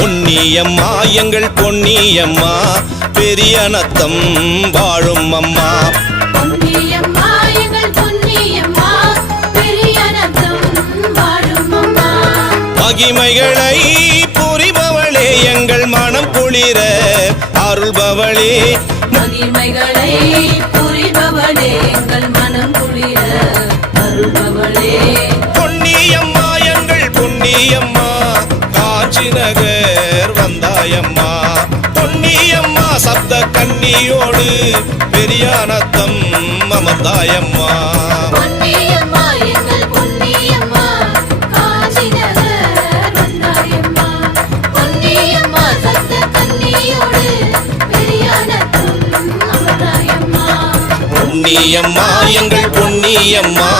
பொன்னியம்மா எங்கள் பொன்னியம்மா பெரிய நத்தம் வாழும் அம்மா. பொன்னியம்மா எங்கள் பொன்னியம்மா பெரிய நத்தம் வாழும் அம்மா. மகிமைகளை புரிபவளே எங்கள் மனம் குளிர அருள்பவளே. மகிமைகளை புரிபவளே எங்கள் மனம் குளிர அருள்பவளே. பொன்னியம்மா எங்கள் பொன்னியம்மா காட்சி நகர் வந்தாயம்மா. பொன்னியம்மா சப்த கன்னியோடு பெரியானத்தம் அமர்ந்தாயம்மா. பொன்னியம்மா எங்கள் பொன்னியம்மா காட்சி நகர் வந்தாயம்மா. பொன்னியம்மா சப்த கன்னியோடு பெரியானத்தம் அமர்ந்தாயம்மா. பொன்னியம்மா எங்கள் பொன்னியம்மா